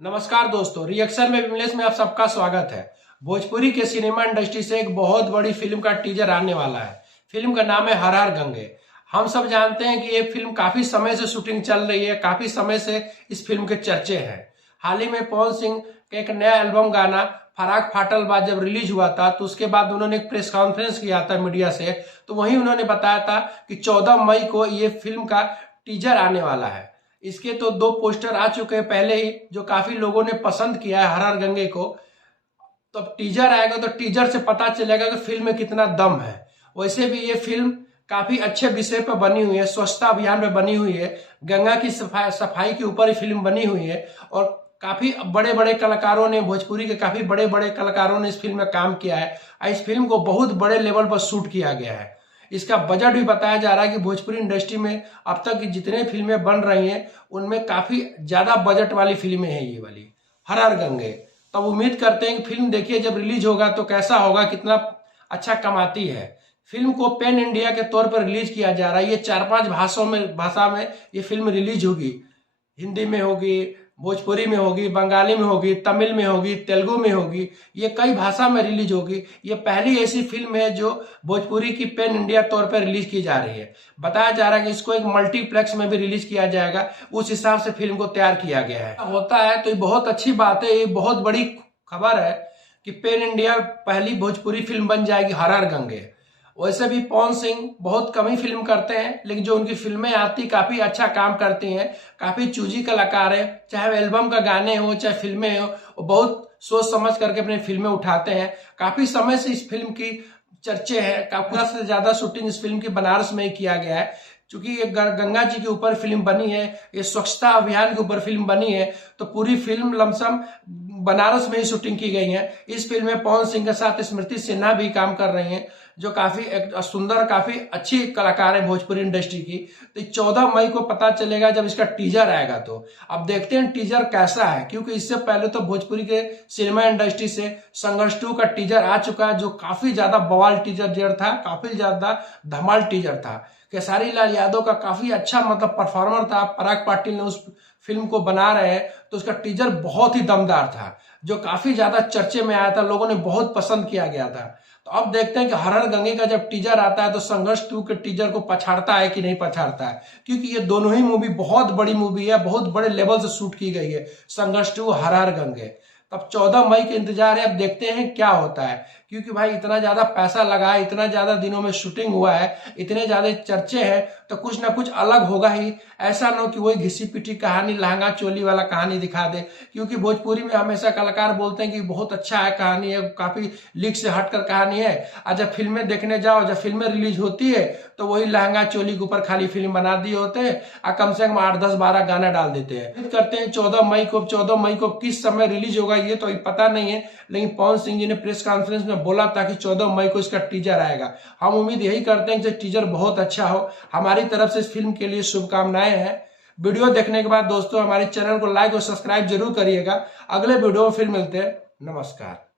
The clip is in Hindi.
नमस्कार दोस्तों, रिएक्शन में विमलेश में आप सबका स्वागत है। भोजपुरी के सिनेमा इंडस्ट्री से एक बहुत बड़ी फिल्म का टीजर आने वाला है। फिल्म का नाम है हर हर गंगे। हम सब जानते हैं कि ये फिल्म काफी समय से शूटिंग चल रही है, काफी समय से इस फिल्म के चर्चे हैं। हाल ही में पवन सिंह का एक नया एल्बम गाना फराक फाटल बाद जब रिलीज हुआ था तो उसके बाद उन्होंने एक प्रेस कॉन्फ्रेंस किया था मीडिया से, तो वहीं उन्होंने बताया था कि 14 मई को ये फिल्म का टीजर आने वाला है। इसके तो 2 पोस्टर आ चुके हैं पहले ही, जो काफी लोगों ने पसंद किया है हर हर गंगे को। तो अब टीजर आएगा तो टीजर से पता चलेगा कि फिल्म में कितना दम है। वैसे भी ये फिल्म काफी अच्छे विषय पर बनी हुई है, स्वच्छता अभियान पे बनी हुई है, गंगा की सफाई के ऊपर ही फिल्म बनी हुई है। और काफी बड़े बड़े कलाकारों ने, भोजपुरी के काफी बड़े बड़े कलाकारों ने इस फिल्म में काम किया है। इस फिल्म को बहुत बड़े लेवल पर शूट किया गया है। इसका बजट भी बताया जा रहा है कि भोजपुरी इंडस्ट्री में अब तक की जितने फिल्में बन रही हैं उनमें काफी ज्यादा बजट वाली फिल्में हैं ये वाली हर हर गंगे। तब उम्मीद करते हैं कि फिल्म देखिए जब रिलीज होगा तो कैसा होगा, कितना अच्छा कमाती है। फिल्म को पैन इंडिया के तौर पर रिलीज किया जा रहा है। ये 4-5 भाषा में ये फिल्म रिलीज होगी। हिंदी में होगी, भोजपुरी में होगी, बंगाली में होगी, तमिल में होगी, तेलुगु में होगी। ये कई भाषा में रिलीज होगी। ये पहली ऐसी फिल्म है जो भोजपुरी की पैन इंडिया तौर पर रिलीज की जा रही है। बताया जा रहा है कि इसको एक मल्टीप्लेक्स में भी रिलीज किया जाएगा। उस हिसाब से फिल्म को तैयार किया गया है। होता है तो ये बहुत अच्छी बात है, ये बहुत बड़ी खबर है कि पैन इंडिया पहली भोजपुरी फिल्म बन जाएगी हर हर गंगे। वैसे भी पवन सिंह बहुत कम ही फिल्म करते हैं, लेकिन जो उनकी फिल्में आती काफी अच्छा काम करती हैं। काफी चूजी कलाकार है, चाहे एल्बम का गाने हो चाहे फिल्में हो, वो बहुत सोच समझ करके अपनी फिल्में उठाते हैं। काफी समय से इस फिल्म की चर्चे हैं। काफी से ज्यादा शूटिंग इस फिल्म की बनारस में ही किया गया है। क्योंकि ये गंगा जी के ऊपर फिल्म बनी है, ये स्वच्छता अभियान के ऊपर फिल्म बनी है, तो पूरी फिल्म लमसम बनारस में ही शूटिंग की गई है। इस फिल्म में पवन सिंह के साथ स्मृति सिन्हा भी काम कर रही हैं, जो काफी सुंदर, काफी अच्छी कलाकार है भोजपुरी इंडस्ट्री की। तो 14 मई को पता चलेगा जब इसका टीजर आएगा। तो अब देखते हैं टीजर कैसा है, क्योंकि इससे पहले तो भोजपुरी के सिनेमा इंडस्ट्री से संघर्ष 2 का टीजर आ चुका है, जो काफी ज्यादा बवाल टीजर था, काफी ज्यादा धमाल टीजर था। खेसारी लाल यादव का काफी अच्छा परफॉर्मर था। पराग पाटिल ने उस फिल्म को बना रहे हैं, तो उसका टीजर बहुत ही दमदार था, जो काफी ज्यादा चर्चे में आया था, लोगों ने बहुत पसंद किया गया था। तो अब देखते हैं कि हर हर गंगे का जब टीजर आता है तो संघर्ष 2 के टीजर को पछाड़ता है कि नहीं पछाड़ता है, क्योंकि ये दोनों ही मूवी बहुत बड़ी मूवी है, बहुत बड़े लेवल से शूट की गई है, संघर्ष 2 हर हर गंगे। तब 14 मई के इंतजार है, अब देखते हैं क्या होता है। क्योंकि भाई इतना ज्यादा पैसा लगा है, इतना ज्यादा दिनों में शूटिंग हुआ है, इतने ज्यादा चर्चे हैं, तो कुछ ना कुछ अलग होगा ही। ऐसा ना हो कि वही घिसी पिटी कहानी, लहंगा चोली वाला कहानी दिखा दे। क्योंकि भोजपुरी में हमेशा कलाकार बोलते हैं कि बहुत अच्छा है, कहानी है, काफी लीक से हटकर कहानी है। और जब फिल्में देखने जाओ, जब फिल्में रिलीज होती है तो वही लहंगा चोली के ऊपर खाली फिल्म बना दिए होते हैं और कम से कम 8, 10, 12 गाना डाल देते हैं। उम्मीद करते हैं 14 मई को किस समय रिलीज होगा ये तो पता नहीं है, लेकिन पवन सिंह जी ने प्रेस कॉन्फ्रेंस में बोला था कि 14 मई को इसका टीजर आएगा। हम उम्मीद यही करते हैं कि टीजर बहुत अच्छा हो। हमारी तरफ से इस फिल्म के लिए शुभकामनाएं हैं। वीडियो देखने के बाद दोस्तों हमारे चैनल को लाइक और सब्सक्राइब जरूर करिएगा। अगले वीडियो में फिर मिलते हैं। नमस्कार।